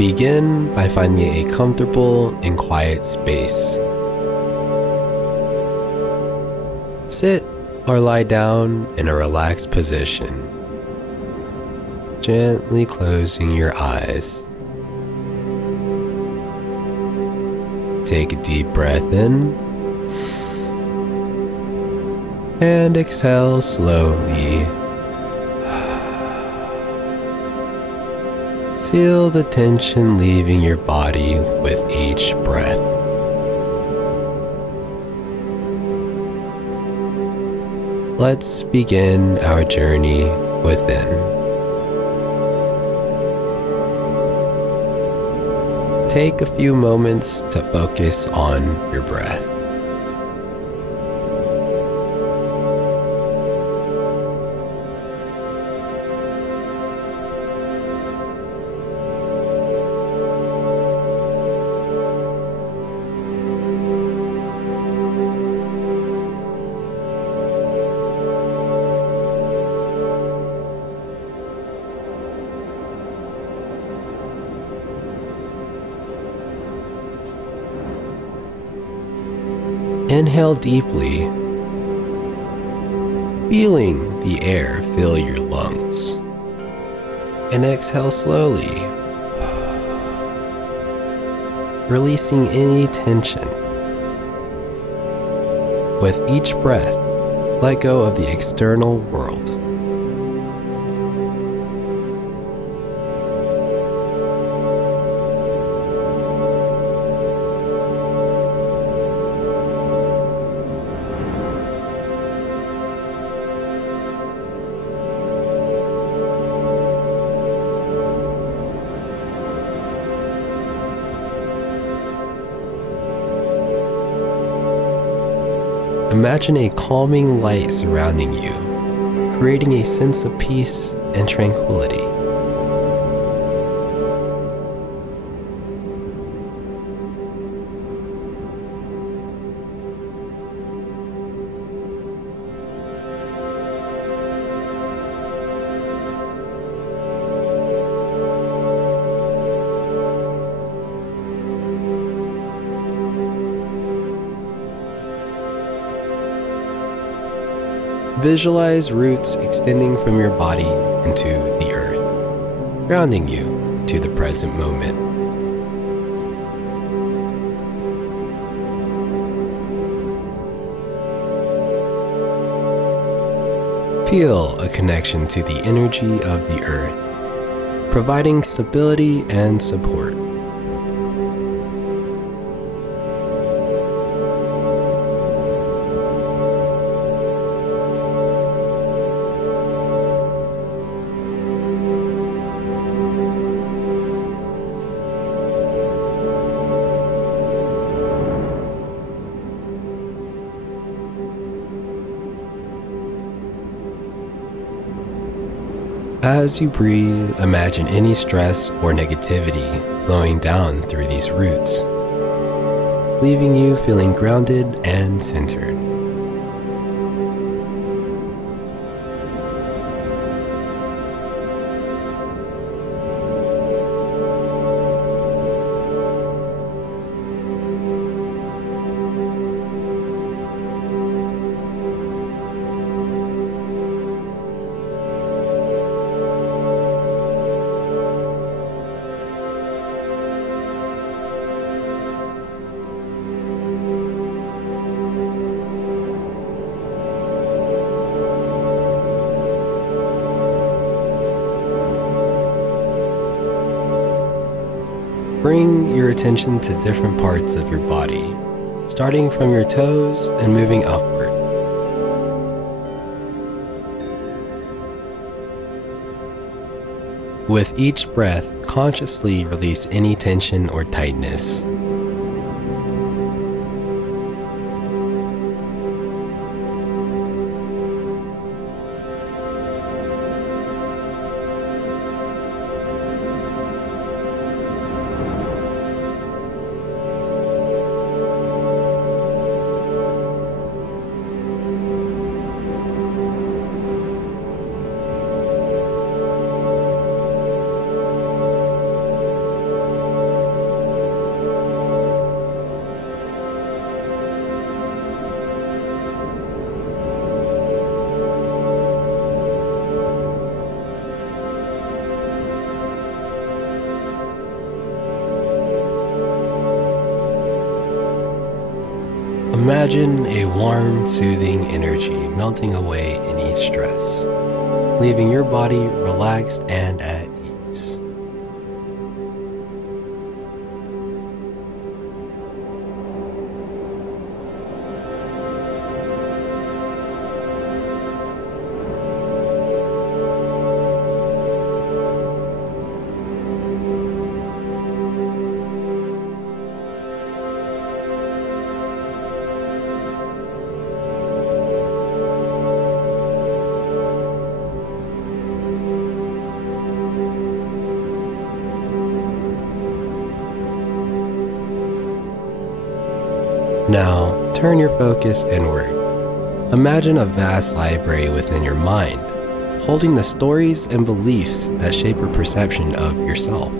Begin by finding a comfortable and quiet space. Sit or lie down in a relaxed position, gently closing your eyes. Take a deep breath in and exhale slowly. Feel the tension leaving your body with each breath. Let's begin our journey within. Take a few moments to focus on your breath. Inhale deeply, feeling the air fill your lungs, and exhale slowly, releasing any tension. With each breath, let go of the external world. Imagine a calming light surrounding you, creating a sense of peace and tranquility. Visualize roots extending from your body into the earth, grounding you to the present moment. Feel a connection to the energy of the earth, providing stability and support. As you breathe, imagine any stress or negativity flowing down through these roots, leaving you feeling grounded and centered. Bring your attention to different parts of your body, starting from your toes and moving upward. With each breath, consciously release any tension or tightness. Imagine a warm, soothing energy melting away any stress, leaving your body relaxed and at ease. Now, turn your focus inward. Imagine a vast library within your mind, holding the stories and beliefs that shape your perception of yourself.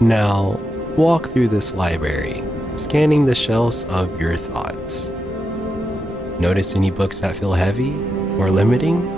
Now, walk through this library, scanning the shelves of your thoughts. Notice any books that feel heavy or limiting?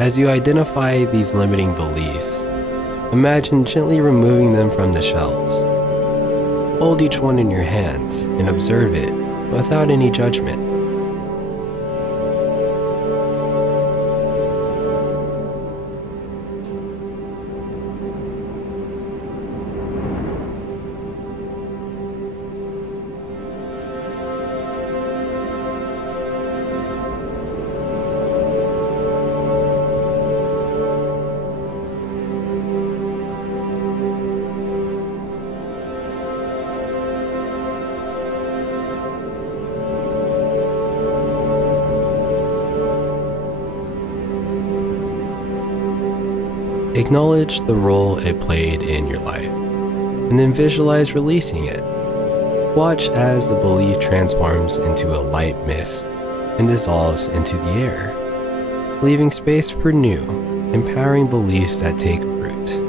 As you identify these limiting beliefs, imagine gently removing them from the shelves. Hold each one in your hands and observe it without any judgment. Acknowledge the role it played in your life, and then visualize releasing it. Watch as the belief transforms into a light mist and dissolves into the air, leaving space for new, empowering beliefs that take root.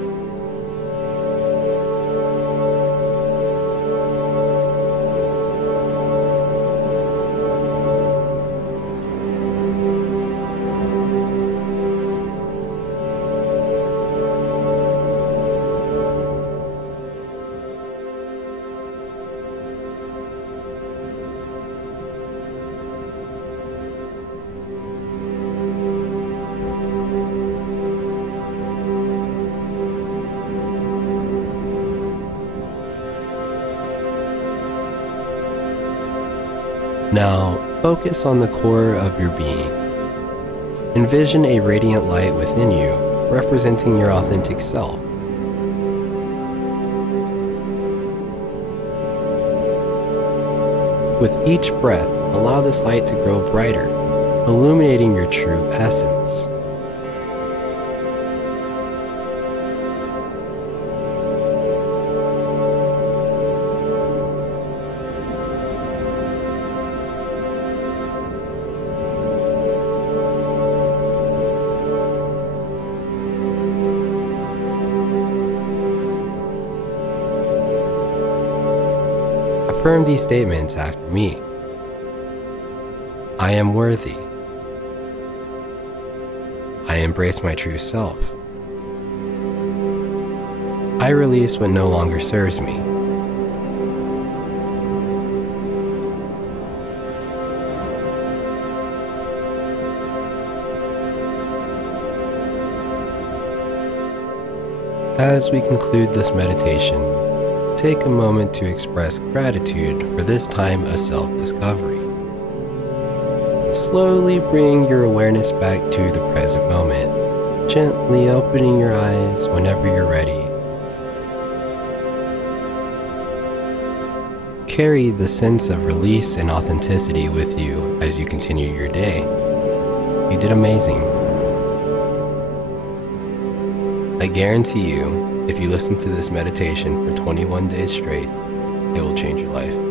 Now, focus on the core of your being. Envision a radiant light within you, representing your authentic self. With each breath, allow this light to grow brighter, illuminating your true essence. Affirm these statements after me. I am worthy. I embrace my true self. I release what no longer serves me. As we conclude this meditation, take a moment to express gratitude for this time of self-discovery. Slowly bring your awareness back to the present moment, gently opening your eyes whenever you're ready. Carry the sense of release and authenticity with you as you continue your day. You did amazing. I guarantee you, if you listen to this meditation for 21 days straight, it will change your life.